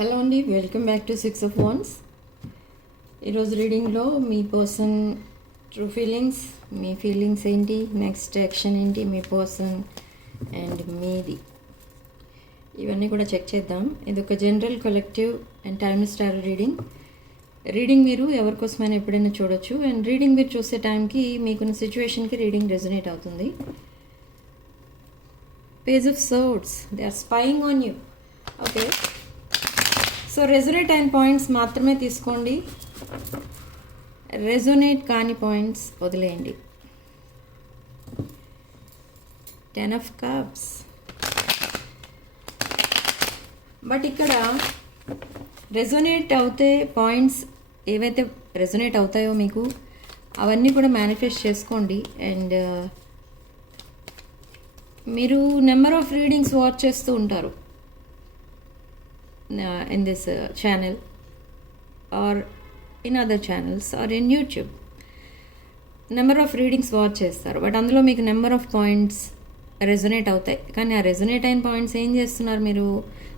Hello అండి, welcome back to 6 of Wands. ఈరోజు రీడింగ్లో మీ person true feelings, మీ feelings ఏంటి, next action ఏంటి, మీ పర్సన్ అండ్ మీది, ఇవన్నీ కూడా చెక్ చేద్దాం. ఇది ఒక general collective and time star reading మీరు ఎవరికోసమైనా ఎప్పుడైనా చూడొచ్చు. అండ్ రీడింగ్ మీరు చూసే టైంకి మీకున్న సిచ్యువేషన్కి రీడింగ్ రెజొనేట్ అవుతుంది. Page of swords, they are spying on you. Okay, so resonate అయిన పాయింట్స్ మాత్రమే తీసుకోండి, రెజొనేట్ కాని పాయింట్స్ వదిలేయండి. 10 of Cups. బట్ ఇక్కడ రెజొనేట్ అవుతే పాయింట్స్ ఏవైతే రెజొనేట్ అవుతాయో మీకు అవన్నీ కూడా మేనిఫెస్ట్ చేసుకోండి. అండ్ మీరు నెంబర్ ఆఫ్ రీడింగ్స్ వాచ్ చేస్తూ ఉంటారు in this channel or in other channels or in YouTube. Number of readings watch చేస్తారు, బట్ అందులో మీకు నెంబర్ ఆఫ్ పాయింట్స్ రెజొనేట్ అవుతాయి. కానీ ఆ రెజొనేట్ అయిన పాయింట్స్ ఏం చేస్తున్నారు, మీరు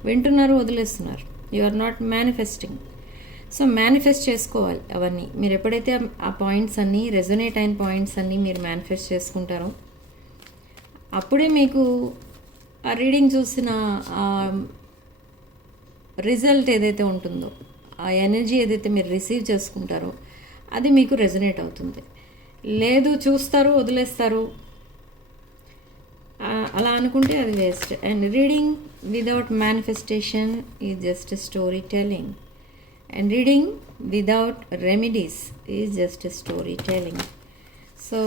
వింటున్నారు, వదిలేస్తున్నారు. You are not manifesting. So manifest చేసుకోవాలి అవన్నీ. మీరు ఎప్పుడైతే ఆ పాయింట్స్ అన్నీ, రెజొనేట్ అయిన పాయింట్స్ అన్నీ మీరు మేనిఫెస్ట్ చేసుకుంటారో అప్పుడే మీకు ఆ రీడింగ్ చూసిన రిజల్ట్ ఏదైతే ఉంటుందో, ఆ ఎనర్జీ ఏదైతే మీరు రిసీవ్ చేసుకుంటారో అది మీకు రెజొనేట్ అవుతుంది. లేదు చూస్తారు, వదిలేస్తారు, అలా అనుకుంటే అది waste. And reading without manifestation is just story telling, and reading without remedies is just story telling. So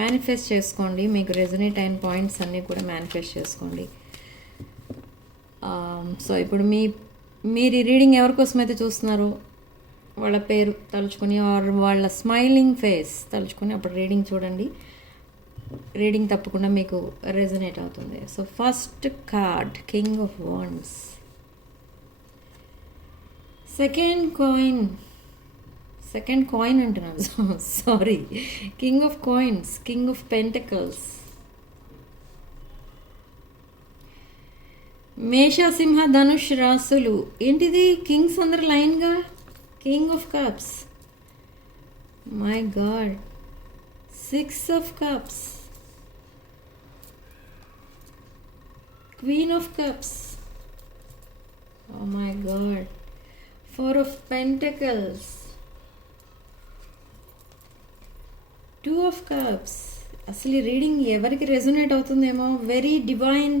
manifest చేసుకోండి, మీకు రెజొనేట్ అయిన పాయింట్స్ అన్నీ కూడా మేనిఫెస్ట్ చేసుకోండి. సో ఇప్పుడు మీరు ఈ రీడింగ్ ఎవరికోసమైతే చూస్తున్నారో వాళ్ళ పేరు తలుచుకొని ఆర్ వాళ్ళ స్మైలింగ్ ఫేస్ తలుచుకొని అప్పుడు రీడింగ్ చూడండి. రీడింగ్ తప్పకుండా మీకు రెజొనేట్ అవుతుంది. So first card, king of wands. Second coin అంటున్నాను, sorry, king of coins, king of pentacles. మేష, సింహ, ధనుష్ రాసులు. ఏంటిది, కింగ్స్ అందరు లైన్గా, king of cups, my God, 6 of Cups, queen of cups, oh my God, 4 of Pentacles, 2 of Cups. అసలు ఈ రీడింగ్ ఎవరికి రెజొనేట్ అవుతుందేమో, వెరీ డివైన్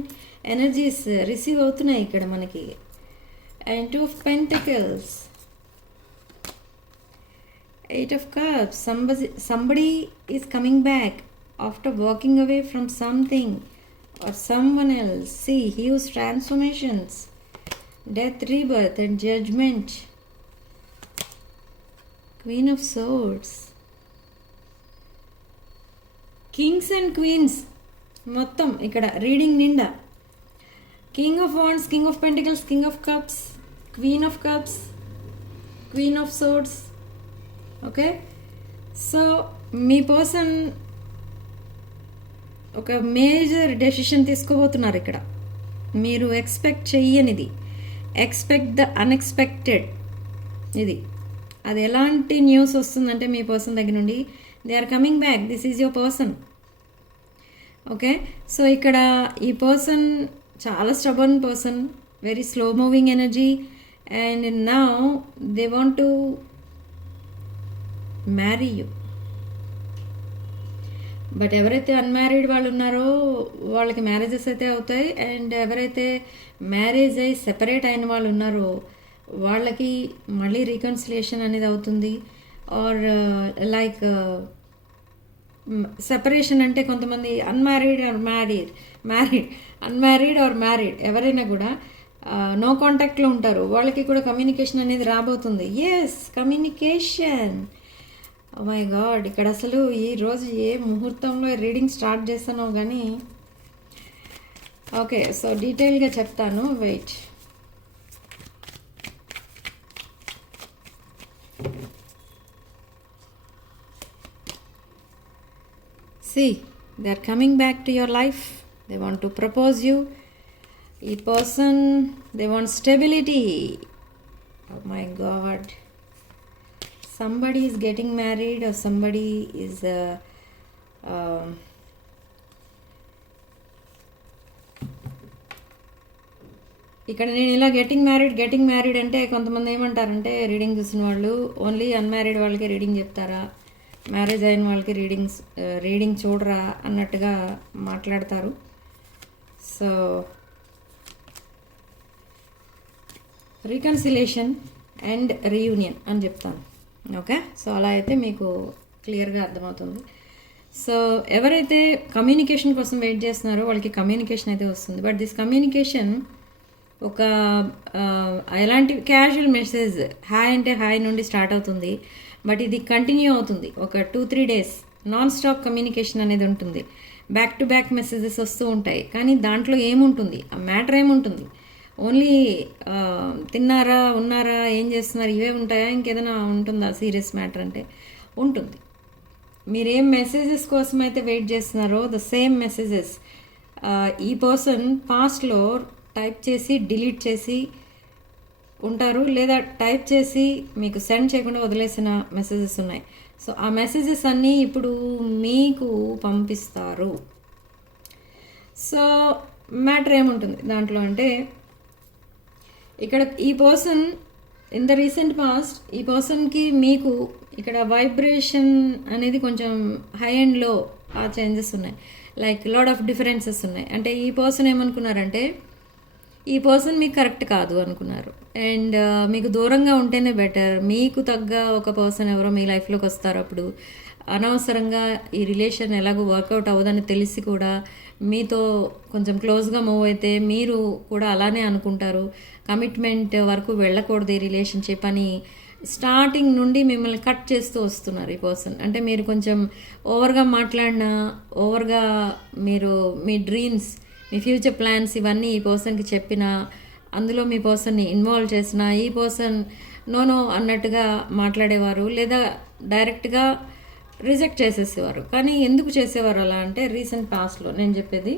ఎనర్జీస్ రిసీవ్ అవుతున్నాయి ఇక్కడ మనకి. And 2 of Pentacles, 8 of Cups. Somebody is coming back after walking away from something or someone else. See, huge transformations, death, rebirth and judgment. Queen of Swords, kings and queens మొత్తం ఇక్కడ reading నిండా. King of wands, king of pentacles, king of cups, queen of cups, queen of swords. Okay, so మీ person ఒక major decision తీసుకోబోతున్నారు ఇక్కడ. మీరు expect చెయ్యనిది, expect the unexpected. ఇది అది ఎలాంటి న్యూస్ వస్తుందంటే మీ పర్సన్ దగ్గర నుండి, they are coming back, this is your person. Okay, so ఇక్కడ ఈ పర్సన్ చాలా stubborn person, very slow moving energy. And now they want to marry you. But ఎవరైతే అన్మ్యారీడ్ వాళ్ళు ఉన్నారో వాళ్ళకి మ్యారేజెస్ అయితే అవుతాయి. అండ్ ఎవరైతే మ్యారేజ్ అయ్యి సెపరేట్ అయిన వాళ్ళు ఉన్నారో వాళ్ళకి మళ్ళీ రీకన్సిలేషన్ అనేది అవుతుంది. ఆర్ లైక్ సెపరేషన్ అంటే కొంతమంది unmarried or unmarried or married ఎవరైనా కూడా నో కాంటాక్ట్లో ఉంటారు, వాళ్ళకి కూడా కమ్యూనికేషన్ అనేది రాబోతుంది. Yes, communication. Oh my god, ఇక్కడ అసలు ఈరోజు ఏ ముహూర్తంలో రీడింగ్ స్టార్ట్ చేస్తానో కానీ. ఓకే, సో డీటెయిల్గా చెప్తాను, wait. See, they are coming back to your life. They want to propose you. ఈ person they want stability. Oh my god, somebody is getting married or somebody is ఇక్కడ నేను ఇలా getting married అంటే కొంతమంది ఏమంటారంటే reading చూసిన వాళ్ళు only unmarried వాళ్ళకి రీడింగ్ చెప్తారా, మ్యారేజ్ అయిన వాళ్ళకి రీడింగ్ చూడరా అన్నట్టుగా మాట్లాడతారు. సో రీకన్సిలేషన్ అండ్ రీయూనియన్ అని చెప్తాను. ఓకే, సో అలా అయితే మీకు క్లియర్గా అర్థమవుతుంది. సో ఎవరైతే కమ్యూనికేషన్ కోసం వెయిట్ చేస్తున్నారో వాళ్ళకి కమ్యూనికేషన్ అయితే వస్తుంది. బట్ దిస్ కమ్యూనికేషన్ ఒక ఎలాంటి క్యాజువల్ మెసేజ్, హాయ్ అంటే హాయ్ నుండి స్టార్ట్ అవుతుంది. బట్ ఇది కంటిన్యూ అవుతుంది ఒక 2-3 days నాన్ స్టాప్ కమ్యూనికేషన్ అనేది ఉంటుంది. బ్యాక్ టు బ్యాక్ మెసేజెస్ వస్తూ ఉంటాయి. కానీ దాంట్లో ఏముంటుంది, ఆ మ్యాటర్ ఏముంటుంది, ఓన్లీ తిన్నారా, ఉన్నారా, ఏం చేస్తున్నారు, ఇవే ఉంటాయా, ఇంకేదైనా ఉంటుందా సీరియస్ మ్యాటర్ అంటే ఉంటుంది. మీరేం మెసేజెస్ కోసం అయితే వెయిట్ చేస్తున్నారో ద సేమ్ మెసేజెస్ ఈ పర్సన్ పాస్ట్లో టైప్ చేసి డిలీట్ చేసి ఉంటారు, లేదా టైప్ చేసి మీకు సెండ్ చేయకుండా వదిలేసిన మెసేజెస్ ఉన్నాయి. సో ఆ మెసేజెస్ అన్నీ ఇప్పుడు మీకు పంపిస్తారు. సో మ్యాటర్ ఏముంటుంది దాంట్లో అంటే, ఇక్కడ ఈ person in the recent past ఈ పర్సన్కి మీకు ఇక్కడ వైబ్రేషన్ అనేది కొంచెం హై అండ్ లో ఆ చేంజెస్ ఉన్నాయి. లైక్ లాట్ ఆఫ్ డిఫరెన్సెస్ ఉన్నాయి. అంటే ఈ పర్సన్ ఏమనుకున్నారంటే ఈ పర్సన్ మీకు కరెక్ట్ కాదు అనుకున్నారు. అండ్ మీకు దూరంగా ఉంటేనే బెటర్, మీకు తగ్గ ఒక పర్సన్ ఎవరో మీ లైఫ్లోకి వస్తారు. అప్పుడు అనవసరంగా ఈ రిలేషన్ ఎలాగో వర్కౌట్ అవ్వదని తెలిసి కూడా మీతో కొంచెం క్లోజ్గా మూవ్ అయితే మీరు కూడా అలానే అనుకుంటారు. కమిట్మెంట్ వరకు వెళ్ళకూడదు ఈ రిలేషన్షిప్ అని స్టార్టింగ్ నుండి మిమ్మల్ని కట్ చేస్తూ వస్తున్నారు ఈ పర్సన్. అంటే మీరు కొంచెం ఓవర్గా మాట్లాడినా, ఓవర్గా మీరు మీ డ్రీమ్స్, మీ ఫ్యూచర్ ప్లాన్స్ ఇవన్నీ ఈ పర్సన్కి చెప్పినా, అందులో మీ పర్సన్ని ఇన్వాల్వ్ చేసిన ఈ పర్సన్ నో అన్నట్టుగా మాట్లాడేవారు, లేదా డైరెక్ట్గా రిజెక్ట్ చేసేసేవారు. కానీ ఎందుకు చేసేవారు అలా అంటే, రీసెంట్ పాస్ట్లో నేను చెప్పేది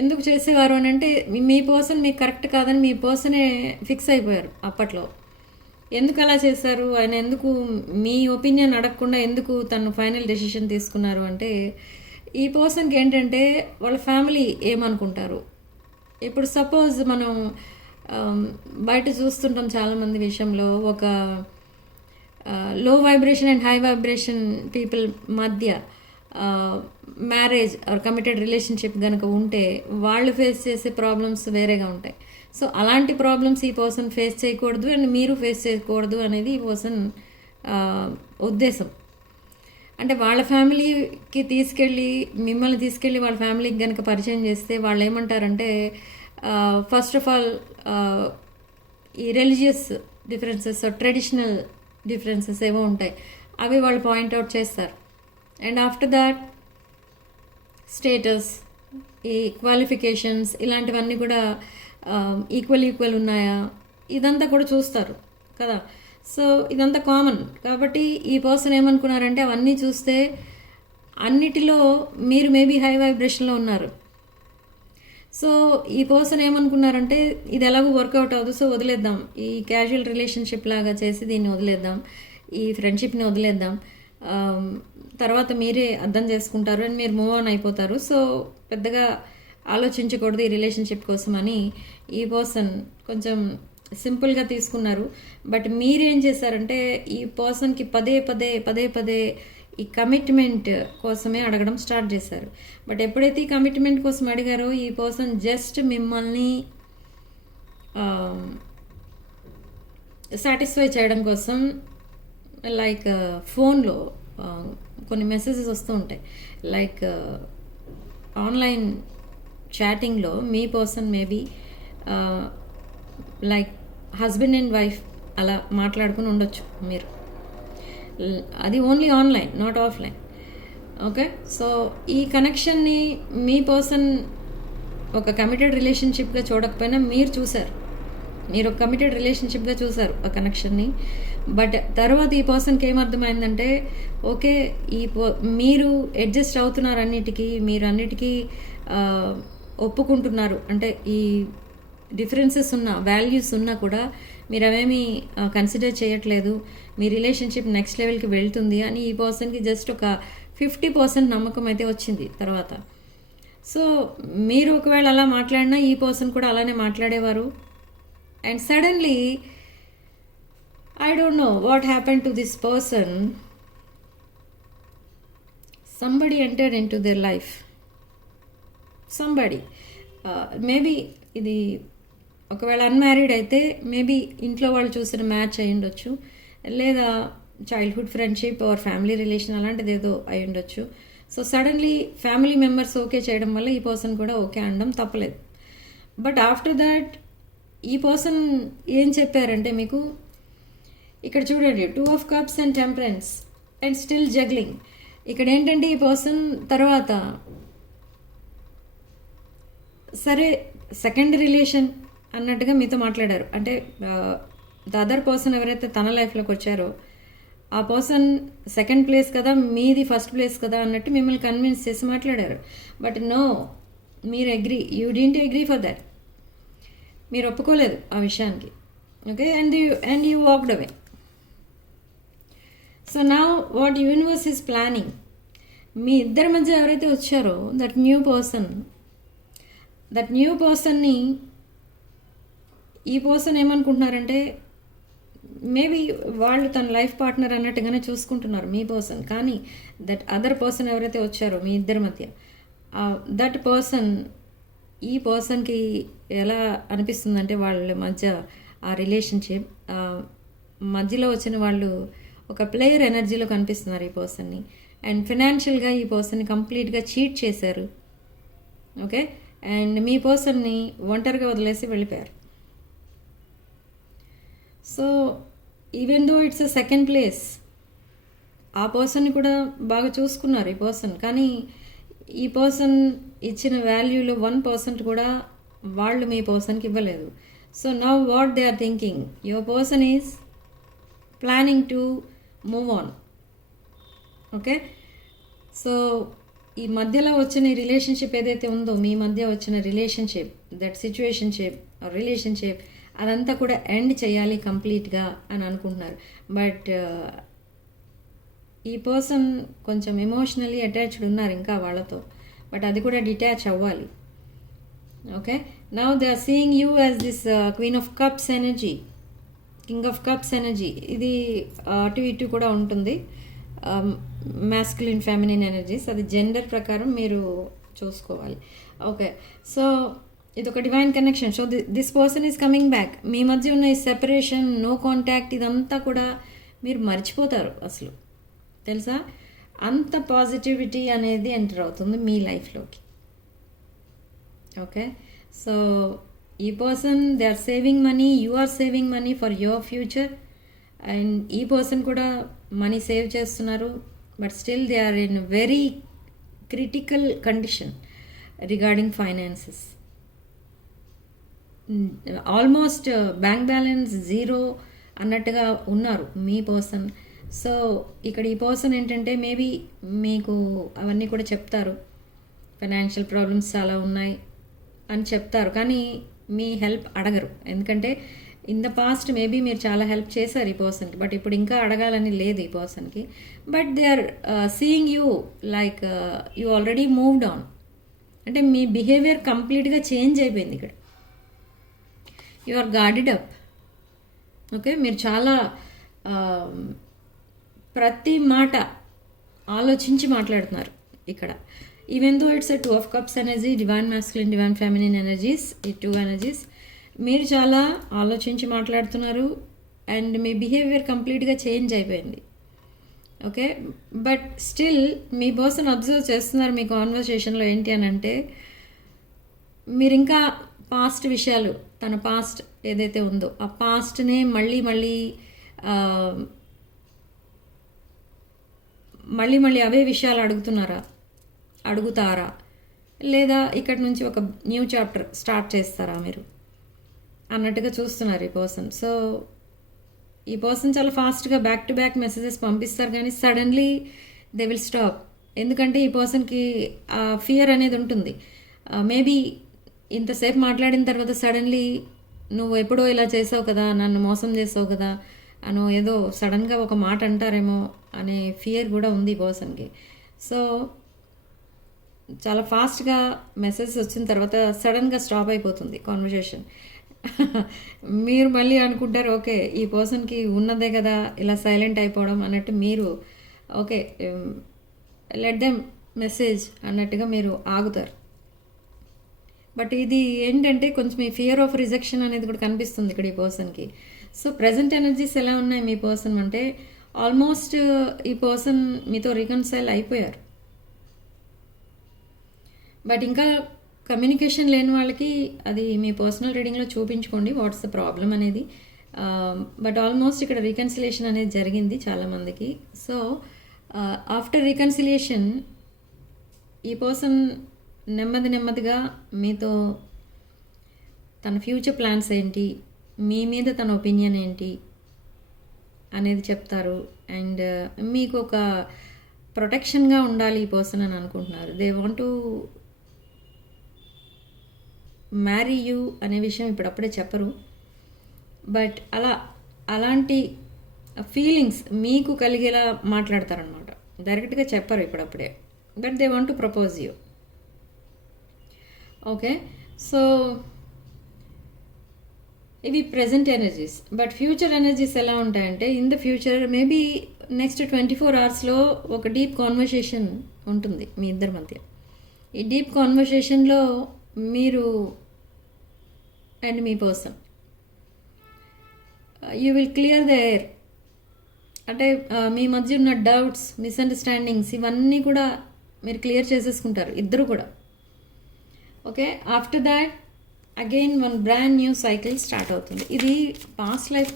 ఎందుకు చేసేవారు అని అంటే, మీ పర్సన్ మీకు కరెక్ట్ కాదని మీ పర్సనే ఫిక్స్ అయిపోయారు అప్పట్లో. ఎందుకు అలా చేశారు, ఆయన ఎందుకు మీ ఒపీనియన్ అడగకుండా ఎందుకు తను ఫైనల్ డెసిషన్ తీసుకున్నారు అంటే, ఈ పర్సన్కి ఏంటంటే వాళ్ళ ఫ్యామిలీ ఏమనుకుంటారు. ఇప్పుడు సపోజ్ మనం బయట చూస్తుంటాం చాలామంది విషయంలో, ఒక లో vibration and high vibration people మధ్య మ్యారేజ్ ఆర్ కమిటెడ్ రిలేషన్షిప్ కనుక ఉంటే వాళ్ళు ఫేస్ చేసే ప్రాబ్లమ్స్ వేరేగా ఉంటాయి. సో అలాంటి ప్రాబ్లమ్స్ ఈ పర్సన్ ఫేస్ చేయకూడదు అండ్ మీరు ఫేస్ చేయకూడదు అనేది ఈ పర్సన్ ఉద్దేశం. అంటే వాళ్ళ ఫ్యామిలీకి మిమ్మల్ని తీసుకెళ్ళి వాళ్ళ ఫ్యామిలీకి కనుక పరిచయం చేస్తే వాళ్ళు ఏమంటారంటే, ఫస్ట్ ఆఫ్ ఆల్ ఈ రిలీజియస్ డిఫరెన్సెస్, ట్రెడిషనల్ డిఫరెన్సెస్ ఏవో ఉంటాయి, అవి వాళ్ళు పాయింట్అవుట్ చేస్తారు. అండ్ ఆఫ్టర్ దాట్ స్టేటస్, ఈ క్వాలిఫికేషన్స్ ఇలాంటివన్నీ కూడా ఈక్వల్ ఉన్నాయా, ఇదంతా కూడా చూస్తారు కదా. సో ఇదంతా కామన్. కాబట్టి ఈ పర్సన్ ఏమనుకున్నారంటే, అవన్నీ చూస్తే అన్నిటిలో మీరు మేబీ హై వైబ్రేషన్లో ఉన్నారు. సో ఈ పర్సన్ ఏమనుకున్నారంటే, ఇది ఎలాగో వర్కౌట్ అవ్వదు, సో వదిలేద్దాం, ఈ క్యాజువల్ రిలేషన్షిప్ లాగా చేసి దీన్ని వదిలేద్దాం, ఈ ఫ్రెండ్షిప్ని వదిలేద్దాం, తర్వాత మీరే అర్థం చేసుకుంటారు అని మీరు మూవ్ ఆన్ అయిపోతారు. సో పెద్దగా ఆలోచించకూడదు ఈ రిలేషన్షిప్ కోసం అని ఈ పర్సన్ కొంచెం సింపుల్గా తీసుకున్నారు. బట్ మీరేం చేశారంటే, ఈ పర్సన్కి పదే పదే ఈ కమిట్మెంట్ కోసమే అడగడం స్టార్ట్ చేశారు. బట్ ఎప్పుడైతే ఈ కమిట్మెంట్ కోసం అడిగారో, ఈ పర్సన్ జస్ట్ మిమ్మల్ని సాటిస్ఫై చేయడం కోసం, లైక్ ఫోన్లో కొన్ని మెసేజెస్ వస్తూ ఉంటాయి. లైక్ ఆన్లైన్ చాటింగ్లో మీ person maybe like husband and wife అలా మాట్లాడుకుని ఉండొచ్చు మీరు. అది only online, not offline. Okay, so ఈ కనెక్షన్ని మీ పర్సన్ ఒక కమిటెడ్ రిలేషన్షిప్గా చూడకపోయినా మీరు చూశారు, మీరు ఒక కమిటెడ్ రిలేషన్షిప్గా చూశారు ఆ కనెక్షన్ని. బట్ తర్వాత ఈ పర్సన్కి ఏమర్థమైందంటే, ఓకే మీరు అడ్జస్ట్ అవుతున్నారు అన్నిటికీ, మీరు అన్నిటికీ ఒప్పుకుంటున్నారు, అంటే ఈ డిఫరెన్సెస్ ఉన్న వాల్యూస్ ఉన్నా కూడా మీరు అవేమీ కన్సిడర్ చేయట్లేదు, మీ రిలేషన్షిప్ నెక్స్ట్ లెవెల్కి వెళ్తుంది అని ఈ పర్సన్కి జస్ట్ ఒక 50% నమ్మకం అయితే వచ్చింది తర్వాత. సో మీరు ఒకవేళ అలా మాట్లాడినా ఈ పర్సన్ కూడా అలానే మాట్లాడేవారు. And suddenly I don't know what happen to this person, somebody entered in to their life. Somebody maybe ఇది ఒకవేళ అన్మ్యారీడ్ అయితే మేబీ ఇంట్లో వాళ్ళు చూసిన మ్యాచ్ అయి ఉండొచ్చు, లేదా childhood friendship are family relation అలాంటిది ఏదో అయి ఉండొచ్చు. So suddenly family members okay చేయడం వల్ల ఈ పర్సన్ కూడా ఓకే అనడం తప్పలేదు. బట్ ఆఫ్టర్ దాట్ ఈ పర్సన్ ఏం చెప్పారంటే మీకు ఇక్కడ చూడండి, 2 of Cups and temperance and still juggling. ఇక్కడ ఏంటంటే ఈ పర్సన్ తర్వాత సరే సెకండ్ రిలేషన్ అన్నట్టుగా మీతో మాట్లాడారు. అంటే ద అదర్ పర్సన్ ఎవరైతే తన లైఫ్లోకి వచ్చారో ఆ పర్సన్ సెకండ్ ప్లేస్ కదా, మీది ఫస్ట్ ప్లేస్ కదా అన్నట్టు మిమ్మల్ని కన్విన్స్ చేసి మాట్లాడారు. బట్ నో, మీరు you didn't agree for that. మీరు ఒప్పుకోలేదు ఆ విషయానికి. Okay, and you walked away. So now what universe is planning, మీ ఇద్దరి మధ్య ఎవరైతే వచ్చారో దట్ న్యూ పర్సన్ని ఈ పర్సన్ ఏమనుకుంటున్నారంటే మేబీ వాళ్ళు తన లైఫ్ పార్ట్నర్ అన్నట్టుగానే చూసుకుంటున్నారు మీ పర్సన్. కానీ దట్ అదర్ పర్సన్ ఎవరైతే వచ్చారో మీ ఇద్దరి మధ్య, దట్ పర్సన్ ఈ పర్సన్కి ఎలా అనిపిస్తుందంటే వాళ్ళ మధ్య ఆ రిలేషన్షిప్ మధ్యలో వచ్చిన వాళ్ళు ఒక ప్లేయర్ ఎనర్జీలో కనిపిస్తున్నారు ఈ పర్సన్ని. అండ్ ఫినాన్షియల్గా ఈ పర్సన్ని కంప్లీట్గా చీట్ చేశారు. ఓకే, అండ్ మీ పర్సన్ని ఒంటరిగా వదిలేసి వెళ్ళిపోయారు. So even though it's a second place, ఆ పర్సన్ని కూడా బాగా చూసుకున్నారు ఈ పర్సన్. కానీ ఈ పర్సన్ ఇచ్చిన వాల్యూలో 1% కూడా వాళ్ళు మీ పర్సన్కి ఇవ్వలేదు. So now what they are thinking, your person is planning to move on. Okay, so ఈ మధ్యలో వచ్చిన ఈ రిలేషన్షిప్ ఏదైతే ఉందో, మీ మధ్య వచ్చిన రిలేషన్షిప్, దట్ రిలేషన్షిప్ అదంతా కూడా ఎండ్ చేయాలి కంప్లీట్గా అని అనుకుంటున్నారు. బట్ ఈ పర్సన్ కొంచెం ఎమోషనలీ అటాచ్డ్ ఉన్నారు ఇంకా వాళ్ళతో, బట్ అది కూడా డిటాచ్ అవ్వాలి. Okay, now they are seeing you as this queen of cups energy, king of cups energy. ఇది అటు ఇటు కూడా ఉంటుంది, మ్యాస్కులిన్ ఫెమినిన్ ఎనర్జీస్. అది జెండర్ ప్రకారం మీరు చూసుకోవాలి. ఓకే, సో ఇది ఒక divine connection. So this person is coming back. మీ మధ్య ఉన్న ఈ సెపరేషన్, నో కాంటాక్ట్, ఇదంతా కూడా మీరు మర్చిపోతారు అసలు, తెలుసా? అంత పాజిటివిటీ అనేది ఎంటర్ అవుతుంది మీ లైఫ్లోకి. ఓకే, సో ఈ person they are saving money, you are saving money for your future. And ఈ పర్సన్ కూడా మనీ సేవ్ చేస్తున్నారు, but still they are in very critical condition regarding finances. Almost bank balance 0 అన్నట్టుగా ఉన్నారు మీ person. So ఇక్కడ ఈ person ఏంటంటే maybe మీకు అవన్నీ కూడా చెప్తారు, ఫైనాన్షియల్ ప్రాబ్లమ్స్ చాలా ఉన్నాయి అని చెప్తారు, కానీ మీ హెల్ప్ అడగరు. ఎందుకంటే ఇన్ ద పాస్ట్ మేబీ మీరు చాలా హెల్ప్ చేశారు ఈ పర్సన్కి, బట్ ఇప్పుడు ఇంకా అడగాలని లేదు ఈ పర్సన్కి. But they are seeing you like you already moved on. అంటే మీ బిహేవియర్ కంప్లీట్గా చేంజ్ అయిపోయింది ఇక్కడ. You are guarded up. Okay, మీరు చాలా ప్రతి మాట ఆలోచించి మాట్లాడుతున్నారు ఇక్కడ. Even though it's 2 of Cups energy, divine masculine, divine feminine energies, ఈ 2 ఎనర్జీస్. మీరు చాలా ఆలోచించి మాట్లాడుతున్నారు అండ్ మీ బిహేవియర్ కంప్లీట్గా చేంజ్ అయిపోయింది. ఓకే, బట్ స్టిల్ మీ పర్సన్ అబ్జర్వ్ చేస్తున్నారు మీ కాన్వర్సేషన్లో ఏంటి అని అంటే, మీరు ఇంకా పాస్ట్ విషయాలు, తన పాస్ట్ ఏదైతే ఉందో ఆ పాస్ట్నే మళ్ళీ మళ్ళీ అవే విషయాలు అడుగుతారా, లేదా ఇక్కడ నుంచి ఒక న్యూ చాప్టర్ స్టార్ట్ చేస్తారా మీరు అన్నట్టుగా చూస్తున్నారు ఈ పర్సన్. సో ఈ పర్సన్ చాలా ఫాస్ట్గా బ్యాక్ టు బ్యాక్ మెసేజెస్ పంపిస్తారు, కానీ సడన్లీ దే విల్ స్టాప్. ఎందుకంటే ఈ పర్సన్కి ఫియర్ అనేది ఉంటుంది. మేబీ ఇంతసేపు మాట్లాడిన తర్వాత సడన్లీ నువ్వు ఎప్పుడో ఇలా చేసావు కదా, నన్ను మోసం చేసావు కదా అనో ఏదో సడన్గా ఒక మాట అంటారేమో అనే ఫియర్ కూడా ఉంది ఈ పర్సన్కి. సో చాలా ఫాస్ట్గా మెసేజ్ వచ్చిన తర్వాత సడన్గా స్టాప్ అయిపోతుంది కాన్వర్జేషన్. మీరు మళ్ళీ అనుకుంటారు ఓకే ఈ పర్సన్కి ఉన్నదే కదా ఇలా సైలెంట్ అయిపోవడం అన్నట్టు మీరు ఓకే లెట్ దెమ్ మెసేజ్ అన్నట్టుగా మీరు ఆగుతారు. బట్ ఇది ఏంటంటే కొంచెం ఈ ఫియర్ ఆఫ్ రిజెక్షన్ అనేది కూడా కనిపిస్తుంది ఇక్కడ ఈ పర్సన్కి. సో ప్రజెంట్ ఎనర్జీస్ ఎలా ఉన్నాయి మీ పర్సన్ అంటే ఆల్మోస్ట్ ఈ పర్సన్ మీతో రికన్సైల్ అయిపోయారు. బట్ ఇంకా కమ్యూనికేషన్ లేని వాళ్ళకి అది మీ పర్సనల్ రీడింగ్లో చూపించుకోండి వాట్స్ ద ప్రాబ్లం అనేది. బట్ ఆల్మోస్ట్ ఇక్కడ రీకన్సిలేషన్ అనేది జరిగింది చాలామందికి. సో ఆఫ్టర్ రీకన్సిలేషన్ ఈ పర్సన్ నెమ్మదిగా మీతో తన ఫ్యూచర్ ప్లాన్స్ ఏంటి, మీ మీద తన ఒపీనియన్ ఏంటి అనేది చెప్తారు. అండ్ మీకు ఒక ప్రొటెక్షన్గా ఉండాలి ఈ పర్సన్ అని అనుకుంటున్నారు. They want to marry you అనే విషయం ఇప్పుడప్పుడే చెప్పరు. బట్ అలాంటి ఫీలింగ్స్ మీకు కలిగేలా మాట్లాడతారనమాట. డైరెక్ట్గా చెప్పరు ఇప్పుడప్పుడే. But they want to propose you. Okay, so ఇవి present energies. But future energies ఎలా ఉంటాయంటే in the future maybe next 24 అవర్స్లో ఒక డీప్ కాన్వర్సేషన్ ఉంటుంది మీ ఇద్దరి మధ్య. ఈ డీప్ కాన్వర్సేషన్లో మీరు and me person you will clear the air. అంటే మీ మధ్య ఉన్న డౌట్స్, మిస్అండర్స్టాండింగ్స్ ఇవన్నీ కూడా మీరు క్లియర్ చేసేసుకుంటారు ఇద్దరు కూడా. Okay, after that again one brand new cycle start అవుతుంది. ఇది past life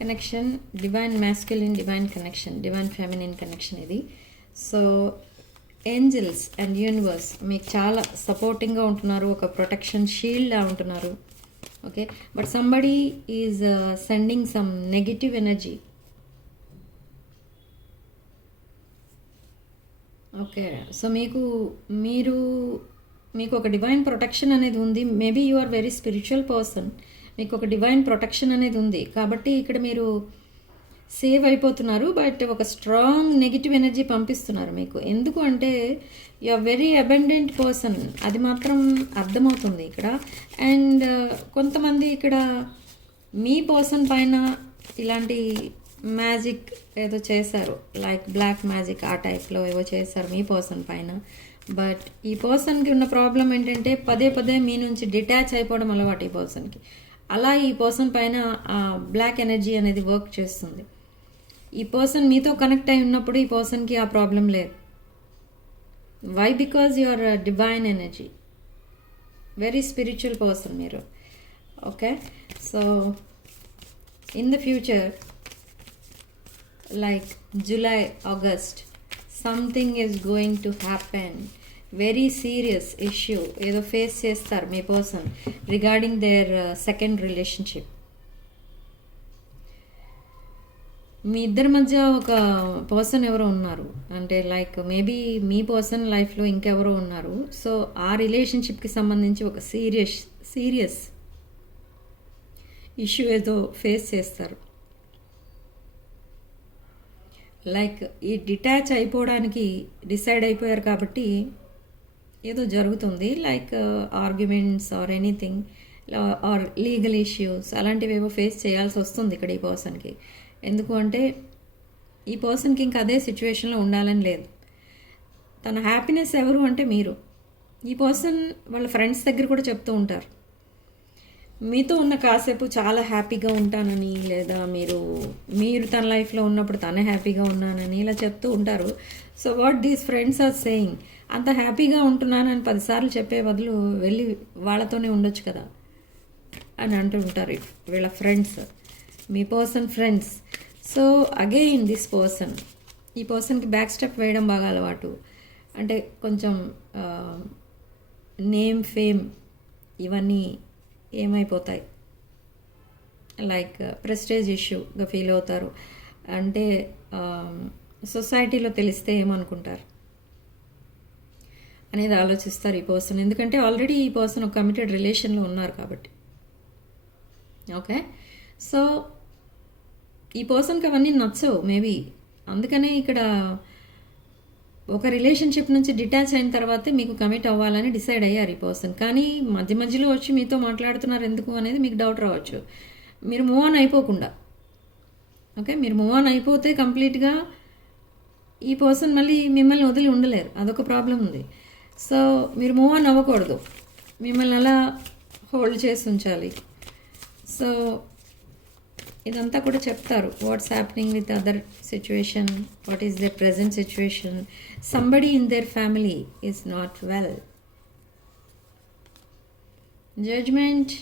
connection, divine masculine, divine connection, divine feminine connection ఇది. సో ఏంజల్స్ అండ్ యూనివర్స్ మీకు చాలా సపోర్టింగ్గా ఉంటున్నారు, ఒక ప్రొటెక్షన్ షీల్డ్లా ఉంటున్నారు. Okay, but somebody is sending some negative energy. Okay, so మీకు ఒక డివైన్ ప్రొటెక్షన్ అనేది ఉంది. Maybe you are very spiritual person, మీకు ఒక డివైన్ ప్రొటెక్షన్ అనేది ఉంది కాబట్టి ఇక్కడ మీరు సేవ్ అయిపోతున్నారు. బట్ ఒక స్ట్రాంగ్ నెగిటివ్ ఎనర్జీ పంపిస్తున్నారు మీకు. ఎందుకు అంటే you are very abundant person, అది మాత్రం అర్థమవుతుంది ఇక్కడ. అండ్ కొంతమంది ఇక్కడ మీ పర్సన్ పైన ఇలాంటి మ్యాజిక్ ఏదో చేశారు, లైక్ బ్లాక్ మ్యాజిక్ ఆ టైప్లో ఏవో చేశారు మీ పర్సన్ పైన. బట్ ఈ పర్సన్కి ఉన్న ప్రాబ్లం ఏంటంటే పదే మీ నుంచి డిటాచ్ అయిపోవడం అలవాటు ఈ పర్సన్కి. అలా ఈ పర్సన్ పైన ఆ బ్లాక్ ఎనర్జీ అనేది వర్క్ చేస్తుంది. ఈ పర్సన్ మీతో కనెక్ట్ అయి ఉన్నప్పుడు ఈ పర్సన్కి ఆ ప్రాబ్లం లేదు. Why? Because you are divine energy, very spiritual person మీరు. Okay, so in the future like July, August something is going to happen. Very serious issue ఏదో ఫేస్ చేస్తారు మీ person regarding their second relationship. మీ ఇద్దరి మధ్య ఒక person ఎవరో ఉన్నారు, అంటే లైక్ మేబీ మీ పర్సన్ లైఫ్లో ఇంకెవరో ఉన్నారు. సో ఆ రిలేషన్షిప్కి సంబంధించి ఒక సీరియస్ ఇష్యూ ఏదో ఫేస్ చేస్తారు. లైక్ ఈ డిటాచ్ అయిపోవడానికి డిసైడ్ అయిపోయారు కాబట్టి ఏదో జరుగుతుంది, like arguments or anything or legal issues అలాంటివి ఏవో ఫేస్ చేయాల్సి వస్తుంది ఇక్కడ ఈ పర్సన్కి. ఎందుకు అంటే ఈ పర్సన్కి ఇంకా అదే సిచ్యువేషన్లో ఉండాలని లేదు. తన హ్యాపీనెస్ ఎవరు అంటే మీరు. ఈ పర్సన్ వాళ్ళ ఫ్రెండ్స్ దగ్గర కూడా చెప్తూ ఉంటారు మీతో ఉన్న కాసేపు చాలా హ్యాపీగా ఉంటానని, లేదా మీరు తన లైఫ్లో ఉన్నప్పుడు తనే హ్యాపీగా ఉన్నానని ఇలా చెప్తూ ఉంటారు. So what these friends are saying, అంత హ్యాపీగా ఉంటున్నానని 10 సార్లు చెప్పే బదులు వెళ్ళి వాళ్ళతోనే ఉండొచ్చు కదా అని అంటూ ఉంటారు వీళ్ళ friends, me person friends. So again this person, ఈ పర్సన్కి బ్యాక్ స్టెప్ వేయడం బాగా అలవాటు. అంటే కొంచెం నేమ్, ఫేమ్ ఇవన్నీ ఏమైపోతాయి, లైక్ ప్రెస్టేజ్ ఇష్యూగా ఫీల్ అవుతారు. అంటే సొసైటీలో తెలిస్తే ఏమనుకుంటారు. అనేది ఆలోచిస్తారు ఈ పర్సన్. ఎందుకంటే ఆల్రెడీ ఈ పర్సన్ ఒక కమిటెడ్ రిలేషన్లో ఉన్నారు కాబట్టి. ఓకే, సో ఈ పర్సన్కి అవన్నీ నచ్చవు మేబీ, అందుకనే ఇక్కడ ఒక రిలేషన్షిప్ నుంచి డిటాచ్ అయిన తర్వాతే మీకు కమిట్ అవ్వాలని డిసైడ్ అయ్యారు ఈ పర్సన్. కానీ మధ్య మధ్యలో వచ్చి మీతో మాట్లాడుతున్నారు ఎందుకు అనేది మీకు డౌట్ రావచ్చు. మీరు మూవ్ ఆన్ అయిపోకుండా, ఓకే, మీరు మూవ్ ఆన్ అయిపోతే కంప్లీట్గా ఈ పర్సన్ మళ్ళీ మిమ్మల్ని వదిలి ఉండలేరు, అదొక ప్రాబ్లం ఉంది. సో మీరు మూవ్ ఆన్ అవ్వకూడదు, మిమ్మల్ని అలా హోల్డ్ చేసి ఉంచాలి. సో ఇదంతా కూడా చెప్తారు. What's happening with other situation, what is their present situation, somebody in their family is not well. Judgement,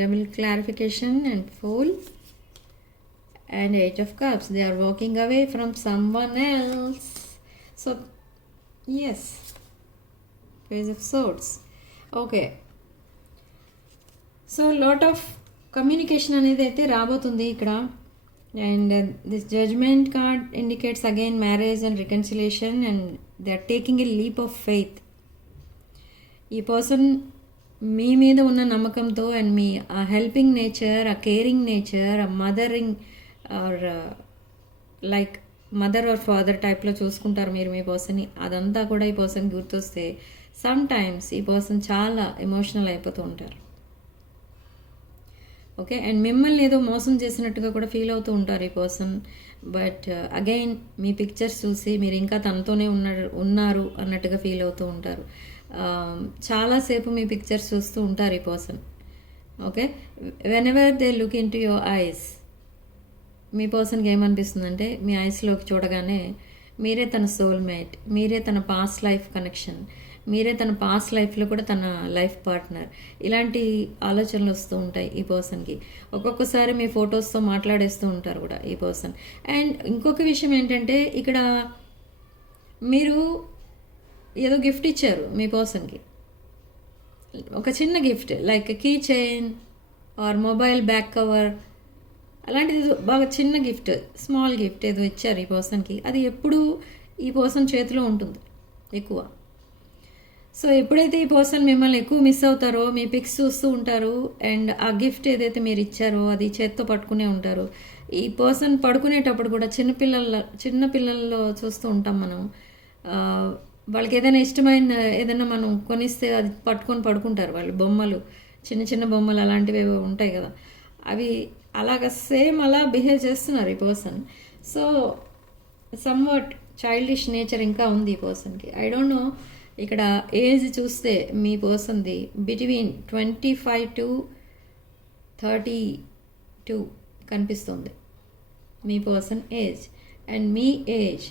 double clarification and fool and 8 of cups. They are walking away from someone else. So yes, page of swords. Okay, so lot of communication అనేది అయితే రాబోతుంది ఇక్కడ. And this judgment card indicates again marriage and reconciliation, and they are taking a leap of faith. ఈ పర్సన్ మీ మీద ఉన్న నమ్మకంతో అండ్ మీ ఆ హెల్పింగ్ నేచర్, ఆ కేరింగ్ నేచర్, ఆ mothering or like mother or father టైప్లో చూసుకుంటారు మీరు మీ పర్సన్ని. అదంతా కూడా ఈ పర్సన్ గుర్తొస్తే సమ్ టైమ్స్ ఈ పర్సన్ చాలా ఎమోషనల్ అయిపోతూ ఉంటారు. ఓకే, అండ్ మిమ్మల్ని ఏదో మోసం చేసినట్టుగా కూడా ఫీల్ అవుతూ ఉంటారు ఈ person. But again me pictures చూసి మీరు ఇంకా తనతోనే ఉన్నారు అన్నట్టుగా ఫీల్ అవుతూ ఉంటారు. చాలాసేపు మీ పిక్చర్స్ చూస్తూ ఉంటారు ఈ person. Okay, whenever they look into your eyes, మీ పర్సన్కి ఏమనిపిస్తుందంటే మీ ఐస్లోకి చూడగానే మీరే తన సోల్మేట్, మీరే తన పాస్ట్ లైఫ్ కనెక్షన్, మీరే తన పాస్ట్ లైఫ్లో కూడా తన లైఫ్ పార్ట్నర్, ఇలాంటి ఆలోచనలు వస్తూ ఉంటాయి ఈ పర్సన్కి. ఒక్కొక్కసారి మీ ఫొటోస్తో మాట్లాడేస్తూ ఉంటారు కూడా ఈ పర్సన్. అండ్ ఇంకొక విషయం ఏంటంటే ఇక్కడ మీరు ఏదో గిఫ్ట్ ఇచ్చారు మీ పర్సన్కి, ఒక చిన్న gift like key chain or mobile back cover, అలాంటిది బాగా చిన్న గిఫ్ట్, స్మాల్ గిఫ్ట్ ఏదో ఇచ్చారు ఈ పర్సన్కి. అది ఎప్పుడు ఈ పర్సన్ చేతిలో ఉంటుంది ఎక్కువ. సో ఎప్పుడైతే ఈ పర్సన్ మిమ్మల్ని ఎక్కువ మిస్ అవుతారో మీ పిక్స్ చూస్తూ ఉంటారు, అండ్ ఆ గిఫ్ట్ ఏదైతే మీరు ఇచ్చారో అది చేత్తో పట్టుకునే ఉంటారు. ఈ పర్సన్ పడుకునేటప్పుడు కూడా చిన్నపిల్లల్లో చూస్తూ ఉంటాం మనం, వాళ్ళకి ఏదైనా ఇష్టమైన ఏదైనా మనం కొనిస్తే అది పట్టుకొని పడుకుంటారు వాళ్ళు. బొమ్మలు, చిన్న చిన్న బొమ్మలు అలాంటివి ఉంటాయి కదా, అవి అలాగా సేమ్ అలా బిహేవ్ చేస్తున్నారు ఈ person. So somewhat childish nature ఇంకా ఉంది ఈ పర్సన్కి. ఐ డోంట్ నో, ఇక్కడ ఏజ్ చూస్తే మీ పర్సన్ది బిట్వీన్ 25 to 32 కనిపిస్తుంది మీ పర్సన్ ఏజ్. అండ్ మీ ఏజ్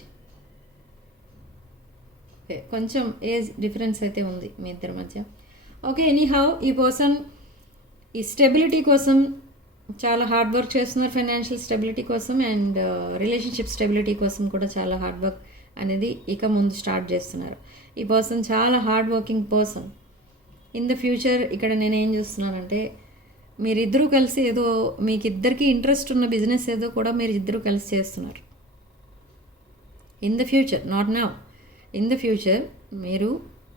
కొంచెం ఏజ్ డిఫరెన్స్ అయితే ఉంది మీ ఇద్దరి మధ్య. ఓకే, ఎనీహౌ ఈ పర్సన్ ఈ స్టెబిలిటీ కోసం చాలా హార్డ్ వర్క్ చేస్తున్నారు, ఫైనాన్షియల్ స్టెబిలిటీ కోసం అండ్ రిలేషన్షిప్ స్టెబిలిటీ కోసం కూడా చాలా హార్డ్ వర్క్ అనేది ఇక ముందు స్టార్ట్ చేస్తున్నారు. ఈ పర్సన్ చాలా hard working person. In the future ఇక్కడ నేను ఏం చూస్తున్నానంటే మీరిద్దరూ కలిసి ఏదో మీకు ఇద్దరికి ఇంట్రెస్ట్ ఉన్న బిజినెస్ ఏదో కూడా మీరు ఇద్దరు కలిసి చేస్తున్నారు. In the future, not now, in the future మీరు